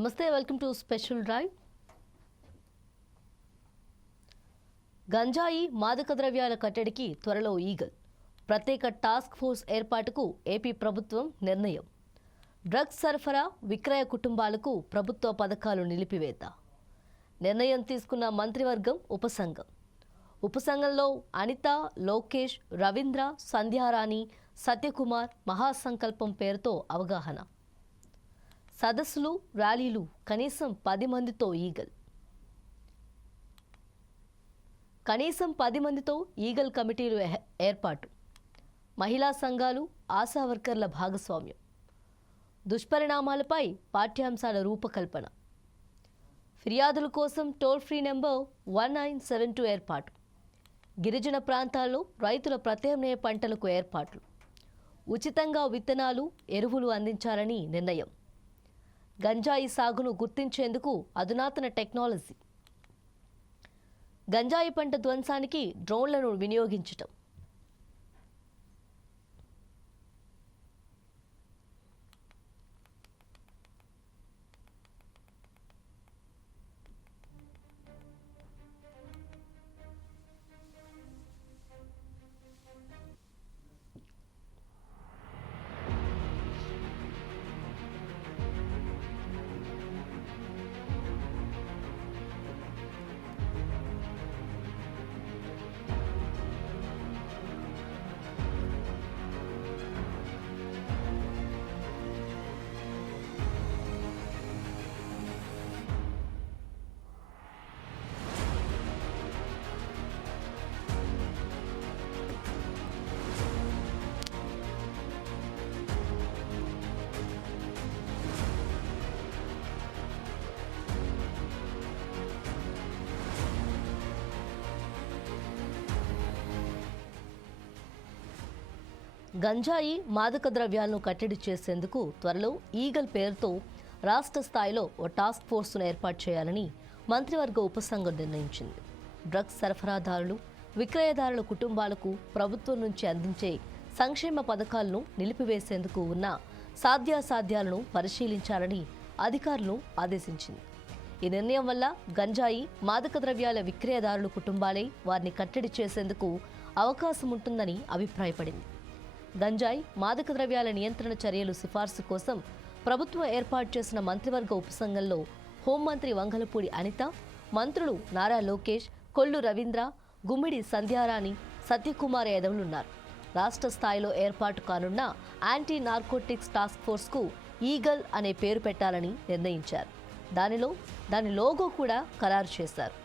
నమస్తే, welcome to special drive. గంజాయి మాదక ద్రవ్యాల కట్టడికి త్వరలో ఈగల్ ప్రత్యేక టాస్క్ ఫోర్స్ ఏర్పాటుకు ఏపీ ప్రభుత్వం నిర్ణయం. డ్రగ్స్ సరఫరా విక్రయ కుటుంబాలకు ప్రభుత్వ పథకాలు నిలిపివేత నిర్ణయం తీసుకున్న మంత్రివర్గం ఉపసంఘంలో అనిత, లోకేష్, రవీంద్ర, సంధ్యారాణి, సత్యకుమార్ మహాసంకల్పం పేరుతో అవగాహన సదస్సులు, ర్యాలీలు, కనీసం 10 మందితో ఈగల్ కమిటీలు ఏర్పాటు. మహిళా సంఘాలు, ఆశా వర్కర్ల భాగస్వామ్యం. దుష్పరిణామాలపై పాఠ్యాంశాల రూపకల్పన. ఫిర్యాదుల కోసం టోల్ ఫ్రీ నెంబర్ 1972 ఏర్పాటు. గిరిజన ప్రాంతాల్లో రైతుల ప్రత్యామ్నాయ పంటలకు ఏర్పాట్లు. ఉచితంగా విత్తనాలు, ఎరువులు అందించాలని నిర్ణయం. గంజాయి సాగును గుర్తించేందుకు అధునాతన టెక్నాలజీ. గంజాయి పంట ధ్వంసానికి డ్రోన్లను వినియోగించటం. గంజాయి మాదక ద్రవ్యాలను కట్టడి చేసేందుకు త్వరలో ఈగల్ పేరుతో రాష్ట్ర స్థాయిలో ఓ టాస్క్ ఫోర్స్ను ఏర్పాటు చేయాలని మంత్రివర్గ ఉపసంఘం నిర్ణయించింది. డ్రగ్స్ సరఫరాదారులు, విక్రయదారుల కుటుంబాలకు ప్రభుత్వం నుంచి అందించే సంక్షేమ పథకాలను నిలిపివేసేందుకు ఉన్న సాధ్యాసాధ్యాలను పరిశీలించాలని అధికారులను ఆదేశించింది. ఈ నిర్ణయం వల్ల గంజాయి మాదక ద్రవ్యాల విక్రయదారుల కుటుంబాలే వారిని కట్టడి చేసేందుకు అవకాశం ఉంటుందని అభిప్రాయపడింది. గంజాయి మాదక ద్రవ్యాల నియంత్రణ చర్యలు సిఫార్సు కోసం ప్రభుత్వం ఏర్పాటు చేసిన మంత్రివర్గ ఉపసంఘంలో హోంమంత్రి వంగలపూడి అనిత, మంత్రులు నారా లోకేష్, కొల్లు రవీంద్ర, గుమ్మిడి సంధ్యారాణి, సత్యకుమార్ యాదవ్లున్నారు. రాష్ట్ర స్థాయిలో ఏర్పాటు కానున్న యాంటీ నార్కోటిక్స్ టాస్క్ ఫోర్స్కు ఈగల్ అనే పేరు పెట్టాలని నిర్ణయించారు. దాని లోగో కూడా ఖరారు చేశారు.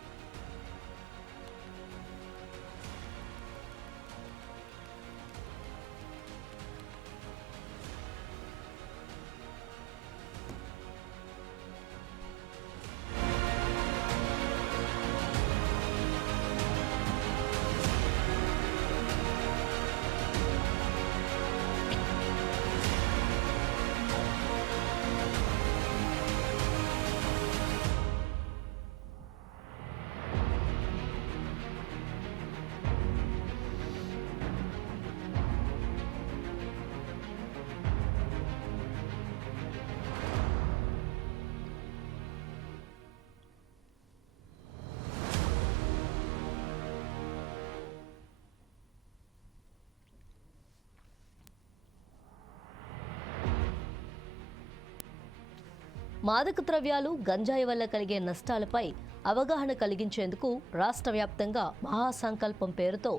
మాదక ద్రవ్యాలు, గంజాయి వల్ల కలిగే నష్టాలపై అవగాహన కలిగించేందుకు రాష్ట్ర వ్యాప్తంగా మహాసంకల్పం పేరుతో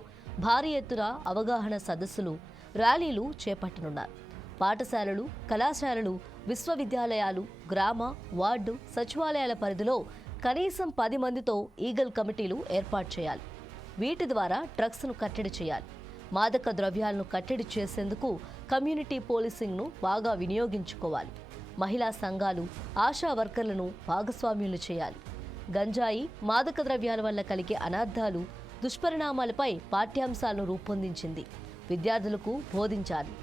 భారీ ఎత్తున అవగాహన సదస్సులు, ర్యాలీలు చేపట్టనున్నారు. పాఠశాలలు, కళాశాలలు, విశ్వవిద్యాలయాలు, గ్రామ, వార్డు, సచివాలయాల పరిధిలో కనీసం 10 మందితో ఈగల్ కమిటీలు ఏర్పాటు చేయాలి. వీటి ద్వారా డ్రగ్స్ను కట్టడి చేయాలి. మాదక ద్రవ్యాలను కట్టడి చేసేందుకు కమ్యూనిటీ పోలీసింగ్ను బాగా వినియోగించుకోవాలి. మహిళా సంఘాలు, ఆశా వర్కర్లను భాగస్వామ్యులు చేయాలి. గంజాయి మాదక ద్రవ్యాల వల్ల కలిగే అనర్థాలు, దుష్పరిణామాలపై పాఠ్యాంశాలను రూపొందించింది. విద్యార్థులకు బోధించాలి.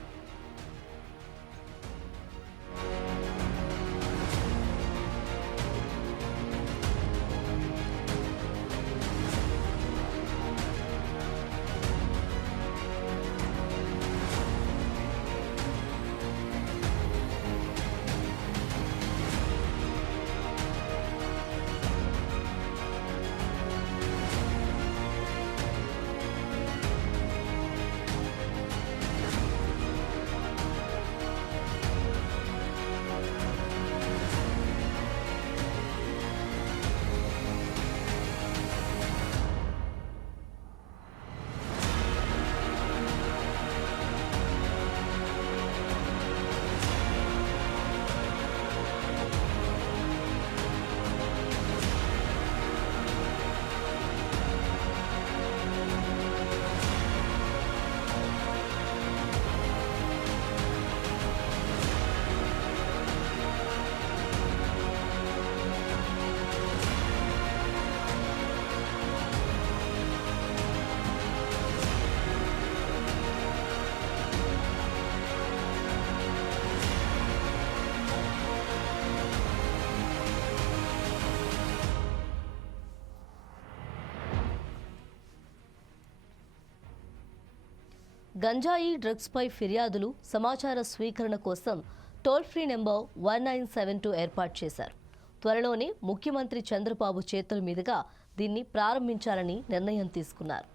గంజాయి డ్రగ్స్పై ఫిర్యాదులు సమాచార స్వీకరణ కోసం టోల్ ఫ్రీ నెంబర్ 1972 ఏర్పాటు చేశారు. త్వరలోనే ముఖ్యమంత్రి చంద్రబాబు చేతుల మీదుగా దీన్ని ప్రారంభించాలని నిర్ణయం తీసుకున్నారు.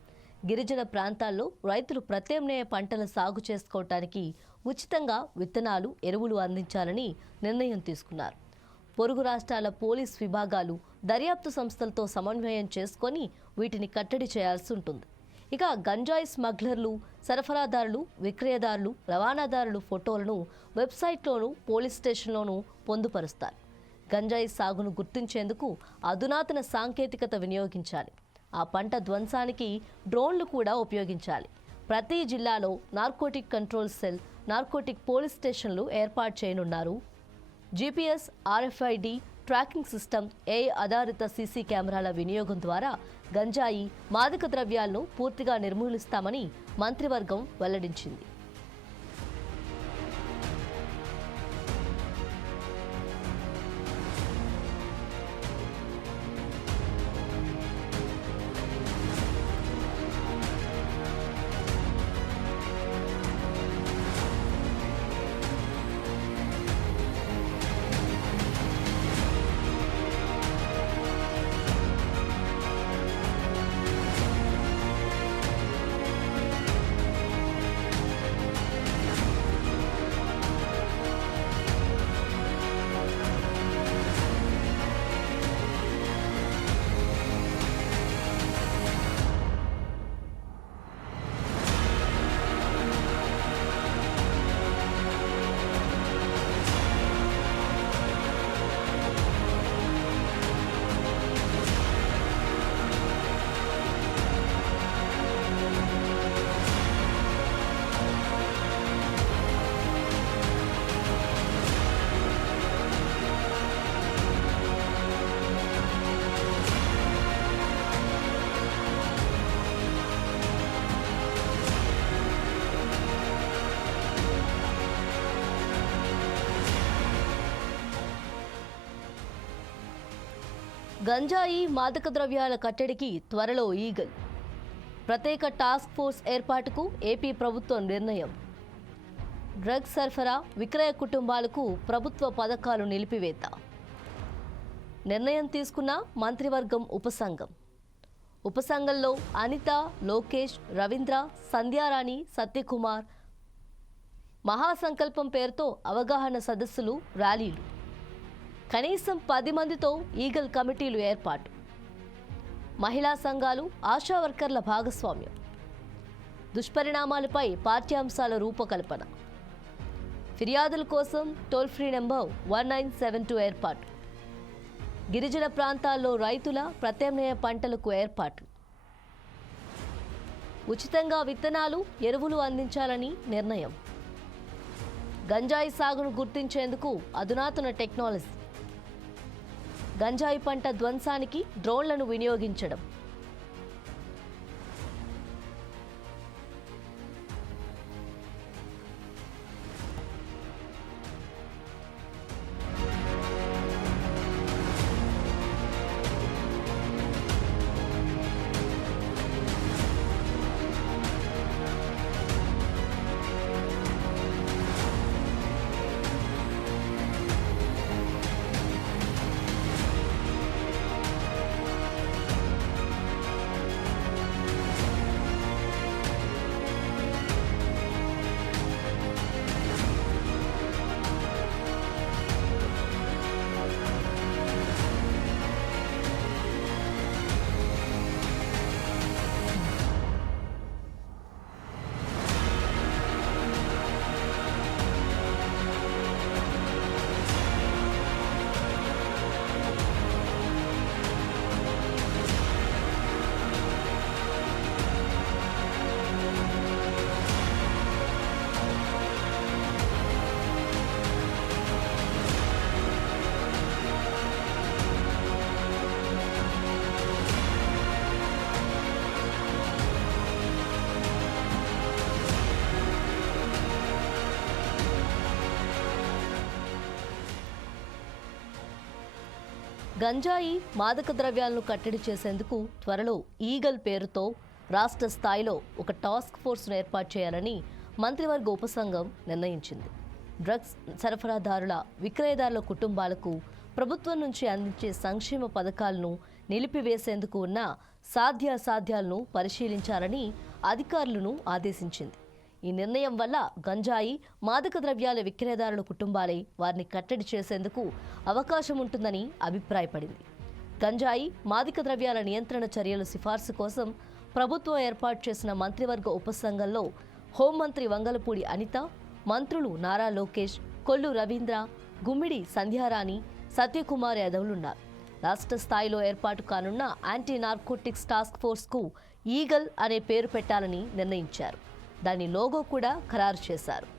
గిరిజన ప్రాంతాల్లో రైతులు ప్రత్యామ్నాయ పంటల సాగు చేసుకోవటానికి ఉచితంగా విత్తనాలు, ఎరువులు అందించాలని నిర్ణయం తీసుకున్నారు. పొరుగు రాష్ట్రాల పోలీస్ విభాగాలు దర్యాప్తు సంస్థలతో సమన్వయం చేసుకొని వీటిని కట్టడి చేయాల్సి ఉంటుంది. ఇక గంజాయి స్మగ్లర్లు, సరఫరాదారులు, విక్రయదారులు, రవాణాదారులు ఫోటోలను వెబ్సైట్లోనూ పోలీస్ స్టేషన్లోనూ పొందుపరుస్తారు. గంజాయి సాగును గుర్తించేందుకు అధునాతన సాంకేతికత వినియోగించాలి. ఆ పంట ధ్వంసానికి డ్రోన్లు కూడా ఉపయోగించాలి. ప్రతి జిల్లాలో narcotic control cell, narcotic police స్టేషన్లు ఏర్పాటు చేయనున్నారు. GPS, RFID tracking system, AI ఆధారిత సీసీ కెమెరాల వినియోగం ద్వారా గంజాయి, మాదక ద్రవ్యాలను పూర్తిగా నిర్మూలిస్తామని మంత్రివర్గం వెల్లడించింది. గంజాయి, మాదక ద్రవ్యాల కట్టడికి త్వరలో ఈగల్. ప్రత్యేక టాస్క్ ఫోర్స్ ఏర్పాటుకు ఏపీ ప్రభుత్వం నిర్ణయం. డ్రగ్స్ సరఫరా, విక్రయ కుటుంబాలకు ప్రభుత్వ పథకాలు నిలిపివేత. నిర్ణయం తీసుకున్న మంత్రివర్గం ఉపసంఘం. ఉపసంఘంలో అనిత, లోకేష్, రవీంద్ర, సంధ్యారాణి, సత్యకుమార్. మహాసంకల్పం పేరుతో అవగాహన సదస్సులు, ర్యాలీలు. కనీసం 10 మందితో ఈగల్ కమిటీలు ఏర్పాటు. మహిళా సంఘాలు, ఆశా వర్కర్ల భాగస్వామ్యం. దుష్పరిణామాలపై పాఠ్యాంశాల రూపకల్పన. ఫిర్యాదుల కోసం టోల్ ఫ్రీ నెంబర్ 1972 ఏర్పాటు. గిరిజన ప్రాంతాల్లో రైతుల ప్రత్యామ్నాయ పంటలకు ఏర్పాటు. ఉచితంగా విత్తనాలు, ఎరువులు అందించాలని నిర్ణయం. గంజాయి సాగును గుర్తించేందుకు అధునాతన టెక్నాలజీ. గంజాయి పంట ధ్వంసానికి డ్రోన్లను వినియోగించడం. గంజాయి, మాదక ద్రవ్యాలను కట్టడి చేసేందుకు త్వరలో ఈగల్ పేరుతో రాష్ట్ర స్థాయిలో ఒక టాస్క్ ఫోర్స్ను ఏర్పాటు చేయాలని మంత్రివర్గ ఉపసంఘం నిర్ణయించింది. డ్రగ్స్ సరఫరాదారుల, విక్రయదారుల కుటుంబాలకు ప్రభుత్వం నుంచి అందించే సంక్షేమ పథకాలను నిలిపివేసేందుకు ఉన్న సాధ్యాసాధ్యాలను పరిశీలించాలని అధికారులను ఆదేశించింది. ఈ నిర్ణయం వల్ల గంజాయి, మాదక ద్రవ్యాల విక్రయదారుల కుటుంబాలే వారిని కట్టడి చేసేందుకు అవకాశం ఉంటుందని అభిప్రాయపడింది. గంజాయి, మాదక ద్రవ్యాల నియంత్రణ చర్యల సిఫార్సు కోసం ప్రభుత్వం ఏర్పాటు చేసిన మంత్రివర్గ ఉపసంఘంలో హోంమంత్రి వంగలపూడి అనిత, మంత్రులు నారా లోకేష్, కొల్లు రవీంద్ర, గుమ్మిడి సంధ్యారాణి, సత్యకుమార్ యాదవ్లున్నారు. రాష్ట్ర స్థాయిలో ఏర్పాటు కానున్న యాంటీ నార్కోటిక్స్ టాస్క్ ఫోర్స్కు ఈగల్ అనే పేరు పెట్టాలని నిర్ణయించారు. దాని లోగో కూడా ఖరారు చేశారు.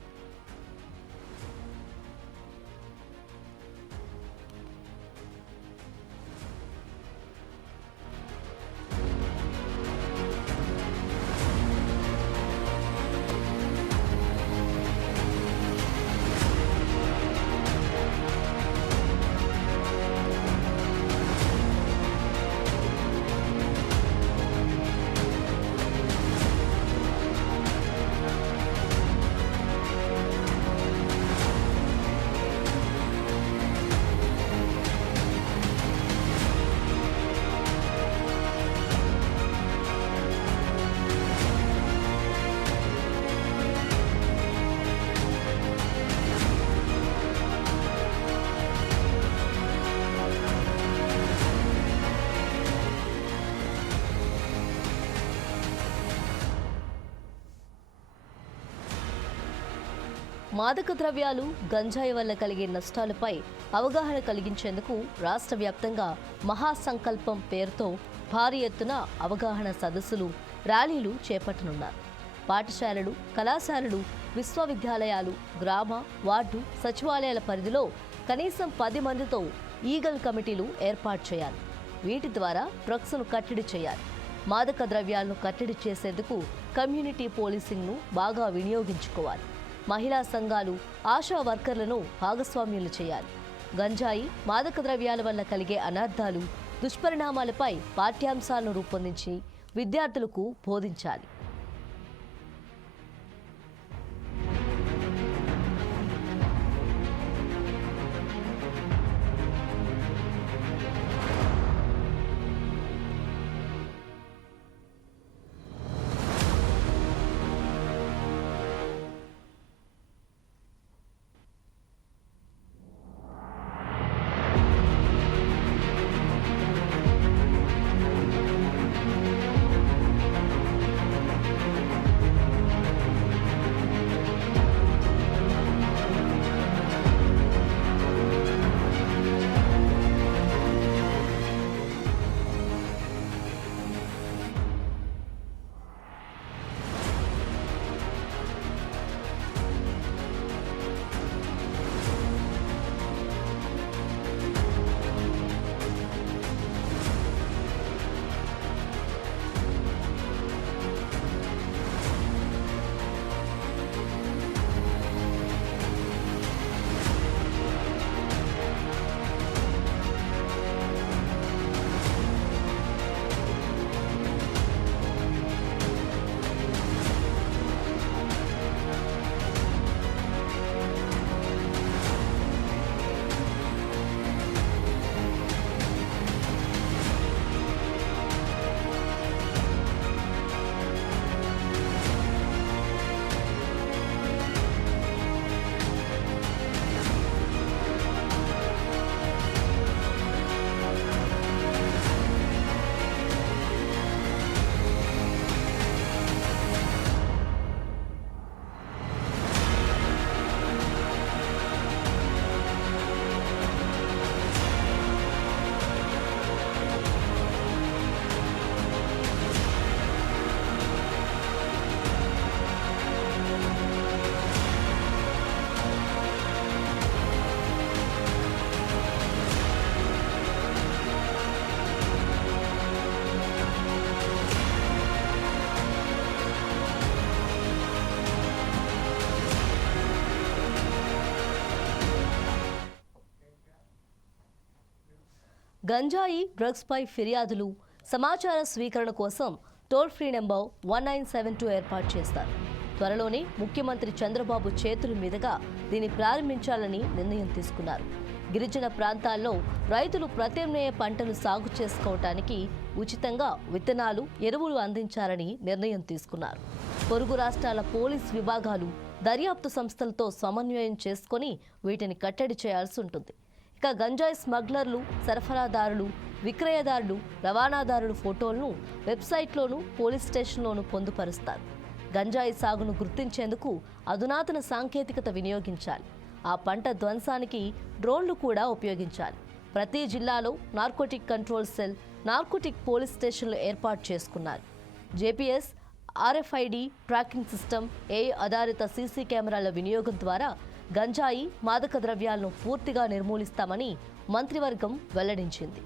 మాదక ద్రవ్యాలు, గంజాయి వల్ల కలిగే నష్టాలపై అవగాహన కలిగించేందుకు రాష్ట్ర వ్యాప్తంగా మహాసంకల్పం పేరుతో భారీ ఎత్తున అవగాహన సదస్సులు, ర్యాలీలు చేపట్టనున్నారు. పాఠశాలలు, కళాశాలలు, విశ్వవిద్యాలయాలు, గ్రామ, వార్డు, సచివాలయాల పరిధిలో కనీసం 10 మందితో ఈగల్ కమిటీలు ఏర్పాటు చేయాలి. వీటి ద్వారా డ్రగ్స్ను కట్టడి చేయాలి. మాదక ద్రవ్యాలను కట్టడి చేసేందుకు కమ్యూనిటీ పోలీసింగ్ను బాగా వినియోగించుకోవాలి. మహిళా సంఘాలు, ఆశా వర్కర్లను భాగస్వామ్యులు చేయాలి. గంజాయి, మాదక ద్రవ్యాల వల్ల కలిగే అనర్థాలు, దుష్పరిణామాలపై పాఠ్యాంశాలను రూపొందించి విద్యార్థులకు బోధించాలి. గంజాయి, డ్రగ్స్పై ఫిర్యాదులు, సమాచార స్వీకరణ కోసం టోల్ ఫ్రీ నెంబర్ 1972 ఏర్పాటు చేస్తారు. త్వరలోనే ముఖ్యమంత్రి చంద్రబాబు చేతుల మీదుగా దీన్ని ప్రారంభించాలని నిర్ణయం తీసుకున్నారు. గిరిజన ప్రాంతాల్లో రైతులు ప్రత్యామ్నాయ పంటలు సాగు చేసుకోవటానికి ఉచితంగా విత్తనాలు, ఎరువులు అందించాలని నిర్ణయం తీసుకున్నారు. పొరుగు రాష్ట్రాల పోలీస్ విభాగాలు, దర్యాప్తు సంస్థలతో సమన్వయం చేసుకొని వీటిని కట్టడి చేయాల్సి ఉంటుంది. ఇక గంజాయి స్మగ్లర్లు, సరఫరాదారులు, విక్రయదారులు, రవాణాదారుల ఫోటోలను వెబ్సైట్లోనూ పోలీస్ స్టేషన్లోనూ పొందుపరుస్తారు. గంజాయి సాగును గుర్తించేందుకు అధునాతన సాంకేతికత వినియోగించాలి. ఆ పంట ధ్వంసానికి డ్రోన్లు కూడా ఉపయోగించాలి. ప్రతి జిల్లాలో narcotic control cell, narcotic police స్టేషన్లు ఏర్పాటు చేసుకున్నారు. JPS, RFID tracking system, AI ఆధారిత సీసీ కెమెరాల వినియోగం ద్వారా గంజాయి, మాదక ద్రవ్యాలను పూర్తిగా నిర్మూలిస్తామని మంత్రివర్గం వెల్లడించింది.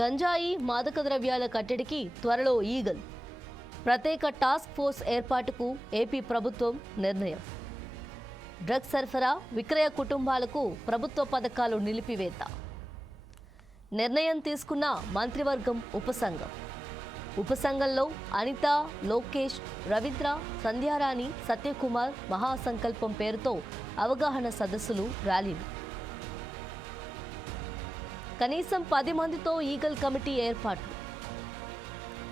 గంజాయి, మాదక ద్రవ్యాల కట్టడికి త్వరలో ఈగల్ ప్రత్యేక టాస్క్ ఫోర్స్ ఏర్పాటుకు ఏపీ ప్రభుత్వం నిర్ణయం. డ్రగ్స్ సరఫరా, విక్రయ కుటుంబాలకు ప్రభుత్వ పథకాలు నిలిపివేత. నిర్ణయం తీసుకున్న మంత్రివర్గం ఉపసంఘం. ఉపసంఘంలో అనిత, లోకేష్, రవీంద్ర, సంధ్యారాణి, సత్యకుమార్ మహాసంకల్పం పేరుతో అవగాహన సదస్సులు, ర్యాలీలు. కనీసం 10 మందితో ఈగల్ కమిటీ ఏర్పాటు.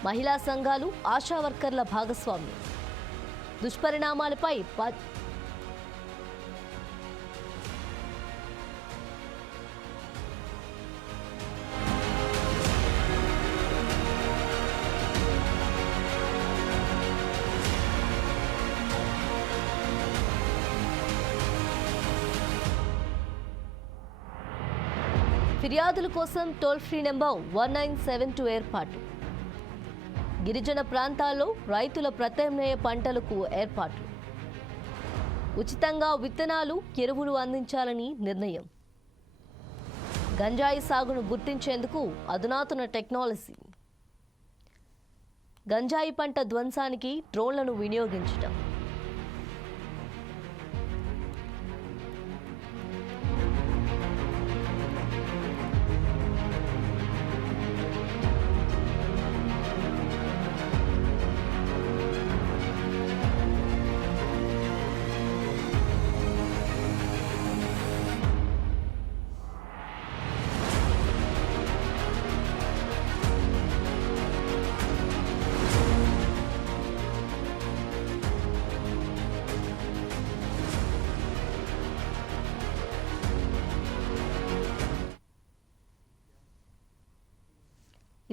మహిళా సంఘాలు, ఆశా వర్కర్ల భాగస్వామ్యం. దుష్పరిణామాలపై ఫిర్యాదుల కోసం టోల్ ఫ్రీ నెంబర్ 1972 ఏర్పాటు. గిరిజన ప్రాంతాల్లో రైతుల ప్రత్యామ్నాయ పంటలకు ఏర్పాట్లు. ఉచితంగా విత్తనాలు, ఎరువులు అందించాలని నిర్ణయం. గంజాయి సాగును గుర్తించేందుకు అధునాతన టెక్నాలజీ. గంజాయి పంట ధ్వంసానికి డ్రోన్లను వినియోగించడం.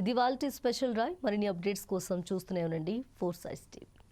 ఇది వాల్టీ స్పెషల్ రాయ్. మరిన్ని అప్డేట్స్ కోసం చూస్తూనే ఉండండి 4 Sides TV.